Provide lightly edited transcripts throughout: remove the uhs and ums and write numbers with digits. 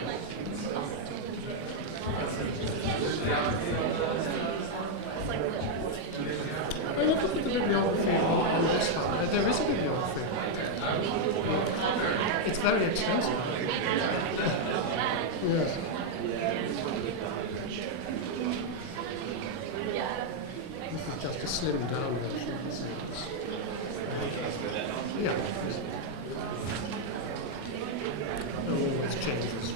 I look at the bibliography on this one. There is a bibliography. It's very expensive. Yes. This is just a slimmed down version. Yeah. There are always changes.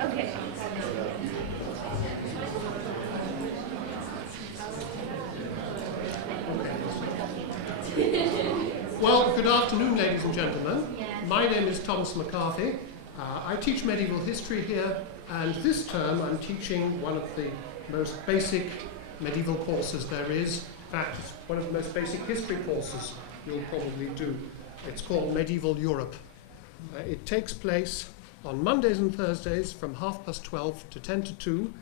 Okay. Well, good afternoon, ladies and gentlemen. My name is Thomas McCarthy. I teach medieval history here, and this term I'm teaching one of the most basic medieval courses there is. In fact, it's one of the most basic history courses you'll probably do. It's called Medieval Europe. It takes place on Mondays and Thursdays from 12:30 to 10 to 2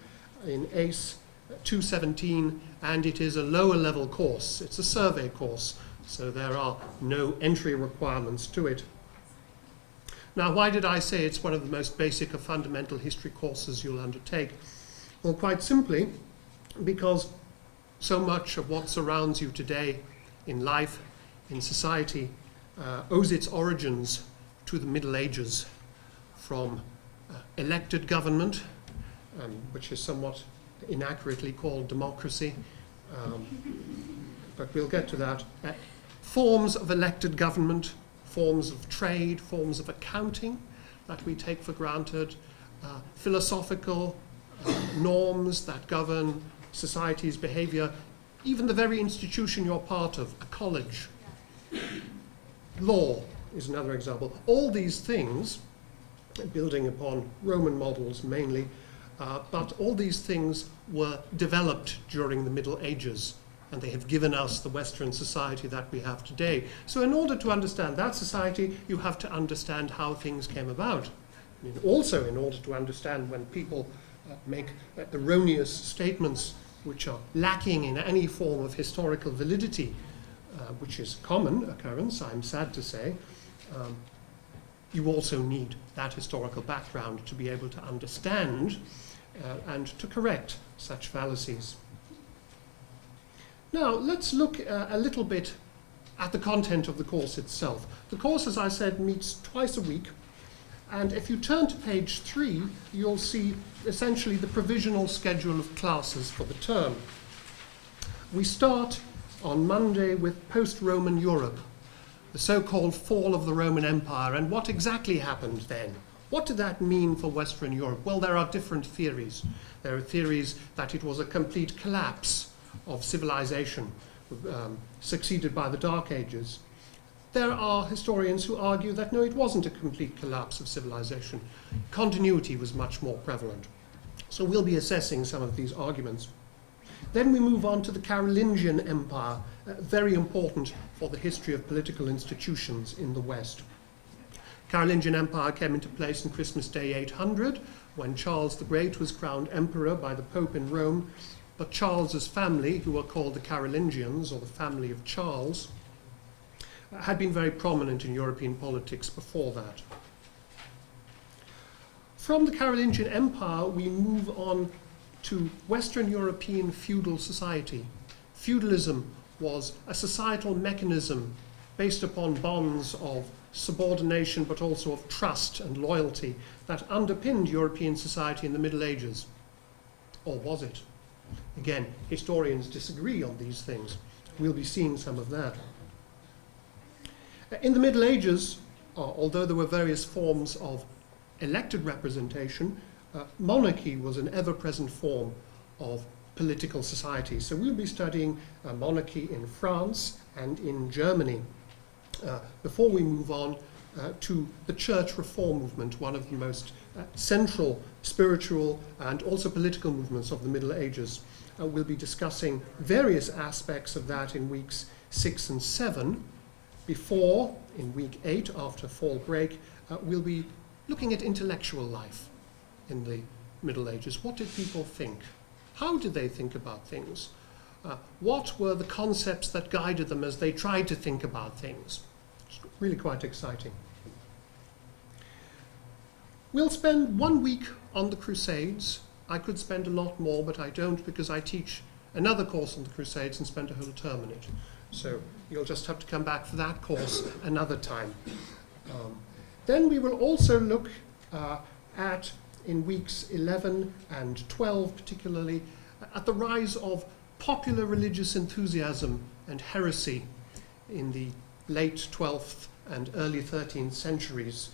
in ACE 217, and it is a lower level course. It's a survey course, so there are no entry requirements to it. Now, why did I say it's one of the most basic or fundamental history courses you'll undertake? Well, quite simply, because so much of what surrounds you today in life, in society, owes its origins to the Middle Ages, from elected government, which is somewhat inaccurately called democracy, but we'll get to that. Forms of elected government, forms of trade, forms of accounting that we take for granted, philosophical norms that govern society's behavior, even the very institution you're part of, a college. Law is another example. All these things, building upon Roman models mainly, but all these things were developed during the Middle Ages, and they have given us the Western society that we have today. So in order to understand that society, you have to understand how things came about. And also in order to understand when people make erroneous statements which are lacking in any form of historical validity, which is a common occurrence, I'm sad to say, you also need that historical background to be able to understand and to correct such fallacies. Now, let's look a little bit at the content of the course itself. The course, as I said, meets twice a week, and if you turn to page 3, you'll see essentially the provisional schedule of classes for the term. We start on Monday with PostRoman Europe, the so-called fall of the Roman Empire, and what exactly happened then. What did that mean for Western Europe? Well, there are different theories. There are theories that it was a complete collapse of civilization, succeeded by the Dark Ages. There are historians who argue that no, it wasn't a complete collapse of civilization. Continuity was much more prevalent. So we'll be assessing some of these arguments. Then we move on to the Carolingian Empire, very important for the history of political institutions in the West. Carolingian Empire came into place on Christmas Day 800, when Charles the Great was crowned emperor by the Pope in Rome, but Charles's family, who were called the Carolingians, or the family of Charles, had been very prominent in European politics before that. From the Carolingian Empire, we move on to Western European feudal society. Feudalism was a societal mechanism based upon bonds of subordination, but also of trust and loyalty that underpinned European society in the Middle Ages. Or was it? Again, historians disagree on these things. We'll be seeing some of that. In the Middle Ages, although there were various forms of elected representation, monarchy was an ever-present form of political society. So we'll be studying monarchy in France and in Germany before we move on to the church reform movement, one of the most central spiritual and also political movements of the Middle Ages. We'll be discussing various aspects of that in weeks 6 and 7. Before, in week 8, after fall break, we'll be looking at intellectual life in the Middle Ages. What did people think? How did they think about things? What were the concepts that guided them as they tried to think about things? It's really quite exciting. We'll spend 1 week on the Crusades. I could spend a lot more, but I don't because I teach another course on the Crusades and spend a whole term in it. So you'll just have to come back for that course another time. Then we will also look at, in weeks 11 and 12 particularly, at the rise of popular religious enthusiasm and heresy in the late 12th and early 13th centuries.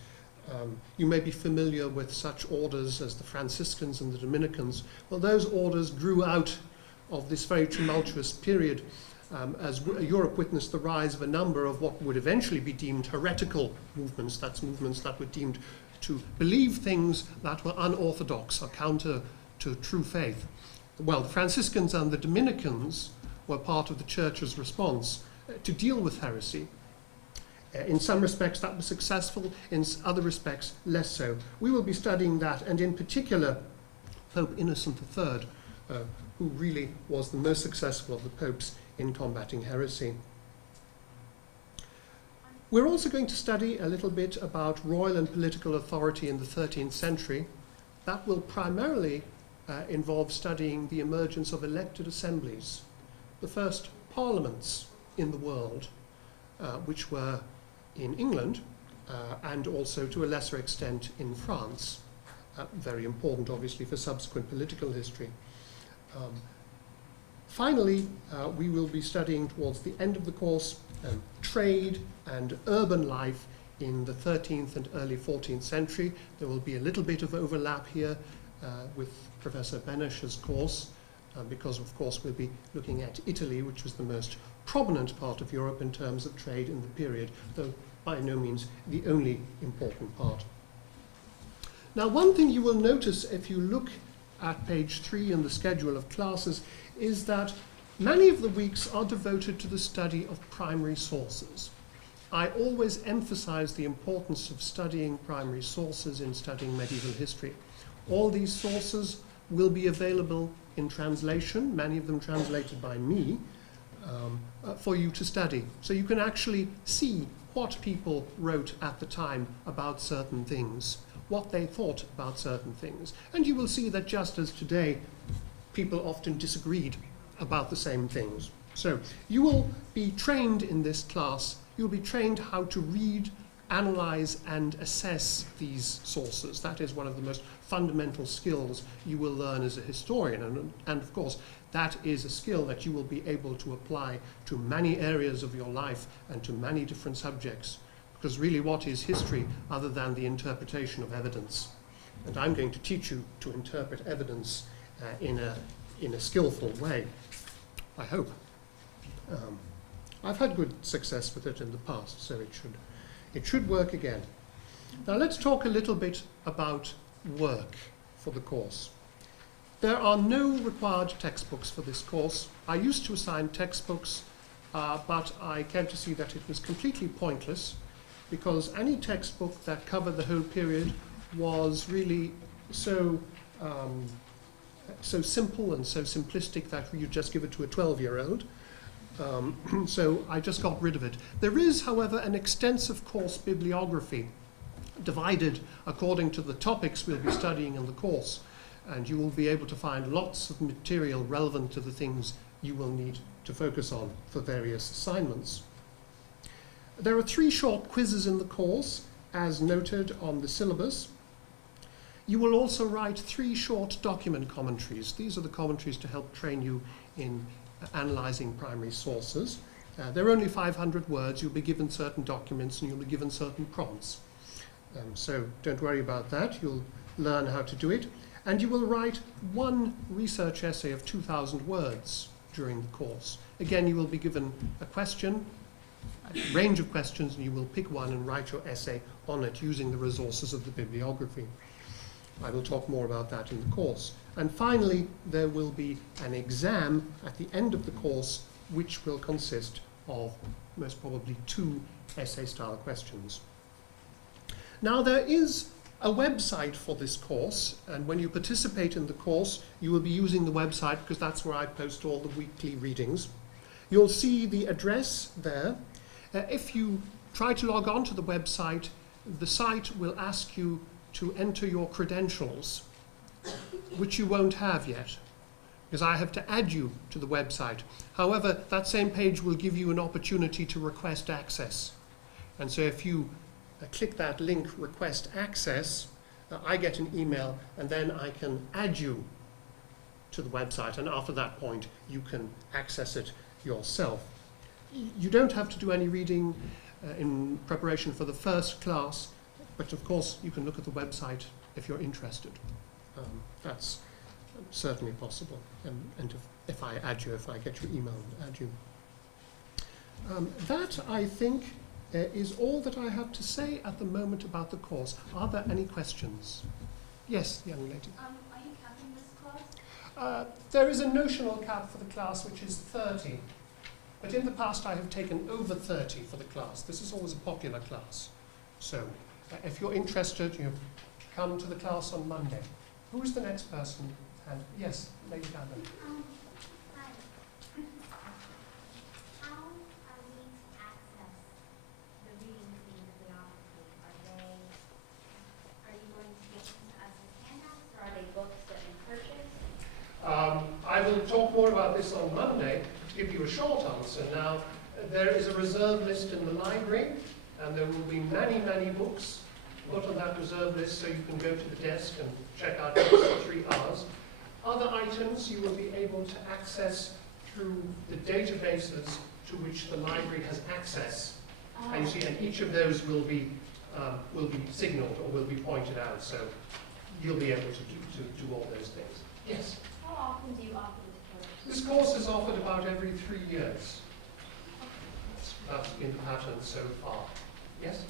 You may be familiar with such orders as the Franciscans and the Dominicans. Well, those orders grew out of this very tumultuous period as Europe witnessed the rise of a number of what would eventually be deemed heretical movements. That's movements that were deemed to believe things that were unorthodox or counter to true faith. Well, the Franciscans and the Dominicans were part of the Church's response to deal with heresy. In some respects that was successful, in other respects less so. We will be studying that, and in particular Pope Innocent III, who really was the most successful of the popes in combating heresy. We're also going to study a little bit about royal and political authority in the 13th century. That will primarily involve studying the emergence of elected assemblies, the first parliaments in the world, which were in England and also to a lesser extent in France. Very important, obviously, for subsequent political history. Finally, we will be studying towards the end of the course trade and urban life in the 13th and early 14th century. There will be a little bit of overlap here with Professor Benesh's course, because of course we'll be looking at Italy, which was the most prominent part of Europe in terms of trade in the period, though by no means the only important part. Now, one thing you will notice if you look at page 3 in the schedule of classes is that many of the weeks are devoted to the study of primary sources. I always emphasize the importance of studying primary sources in studying medieval history. All these sources will be available in translation, many of them translated by me, for you to study. So you can actually see what people wrote at the time about certain things, what they thought about certain things. And you will see that just as today, people often disagreed about the same things. So you will be trained in this class, you'll be trained how to read, analyze, and assess these sources. That is one of the most fundamental skills you will learn as a historian. And of course, that is a skill that you will be able to apply to many areas of your life and to many different subjects. Because really, what is history other than the interpretation of evidence? And I'm going to teach you to interpret evidence in a skillful way, I hope. I've had good success with it in the past, so it should work again. Now let's talk a little bit about work for the course. There are no required textbooks for this course. I used to assign textbooks, but I came to see that it was completely pointless, because any textbook that covered the whole period was really so simple and so simplistic that you just give it to a 12-year-old. So I just got rid of it. There is, however, an extensive course bibliography divided according to the topics we'll be studying in the course, and you will be able to find lots of material relevant to the things you will need to focus on for various assignments. There are 3 short quizzes in the course, as noted on the syllabus. You will also write 3 short document commentaries. These are the commentaries to help train you in analyzing primary sources. They're only 500 words. You'll be given certain documents and you'll be given certain prompts. So don't worry about that. You'll learn how to do it. And you will write 1 research essay of 2,000 words during the course. Again, you will be given a question, a range of questions, and you will pick one and write your essay on it using the resources of the bibliography. I will talk more about that in the course. And finally, there will be an exam at the end of the course, which will consist of most probably 2 essay-style questions. Now, there is a website for this course, and when you participate in the course, you will be using the website because that's where I post all the weekly readings. You'll see the address there. If you try to log on to the website, the site will ask you to enter your credentials, which you won't have yet, because I have to add you to the website. However, that same page will give you an opportunity to request access. And so if you click that link, request access, I get an email, and then I can add you to the website, and after that point you can access it yourself. You don't have to do any reading in preparation for the first class, but of course you can look at the website if you're interested. That's certainly possible, and if I add you, if I get your email and add you. That, I think, is all that I have to say at the moment about the course. Are there any questions? Yes, young lady. Are you capping this class? There is a notional cap for the class, which is 30. But in the past, I have taken over 30 for the class. This is always a popular class. So if you're interested, you come to the class on Monday. Who is the next person? And yes, Lady Gavin. Hi. How are we to access the reading theme that we offer? Are you going to give them to us as handouts, or are they books that we purchase? I will talk more about this on Monday. To give you a short answer now, there is a reserve list in the library, and there will be many, many books put on that reserve list, so you can go to the desk and check out books for 3 hours. Other items you will be able to access through the databases to which the library has access. And you see, and each of those will be signaled or will be pointed out, so you'll be able to do all those things. Yes? How often do you offer this course? This course is offered about every 3 years. That's been the pattern so far. Yes?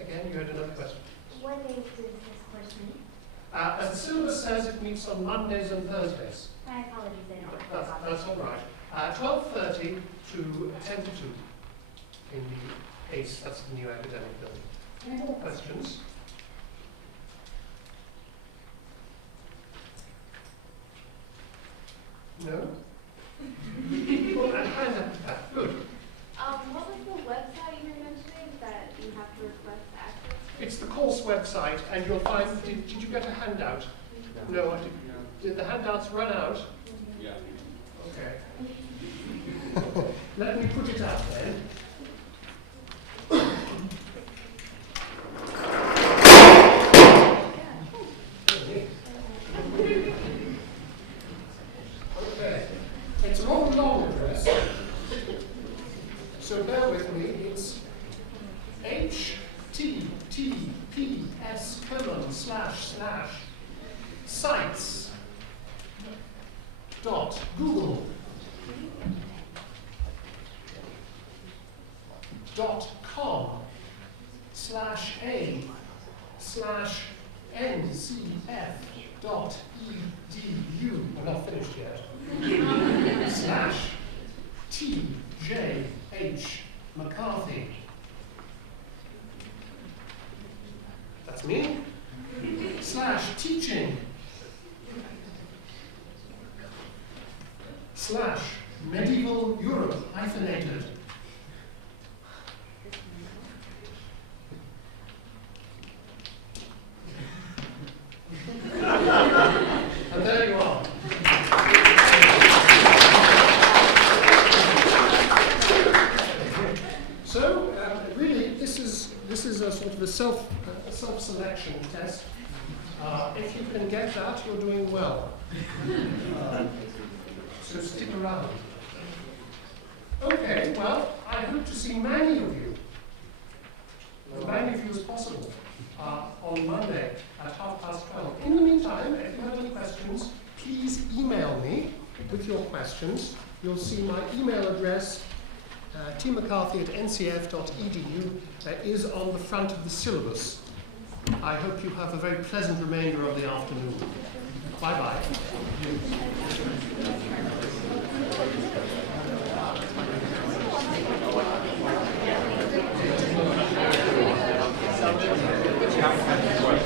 Again, you had another question. What days does this course meet? As the syllabus says, it meets on Mondays and Thursdays. My apologies, I don't know. That's all right. 12:30 to 10 to 2 in the ACE, that's the new academic building. Any more questions? No? Well, and hand up that. Good. What was the website you were mentioning that you have to request access? It's the course website, and you'll find, did you get a handout? No, I didn't. Did the handouts run out? Yeah. Okay. Let me put it out then. Okay. It's a rather long address, so bear with me. It's https://sites.google.com/ncf.edu. We're not finished yet. /TJH McCarthy. That's me. /teaching. /medieval Europe hyphenated. And there you are. So really, this is a sort of a self-selection test. If you can get that, you're doing well. So stick around. Okay, well, I hope to see many of you, as many of you as possible, on Monday at 12:30. In the meantime, if you have any questions, please email me with your questions. You'll see my email address, tmccarthy@ncf.edu, is on the front of the syllabus. I hope you have a very pleasant remainder of the afternoon. Bye-bye. Thank you.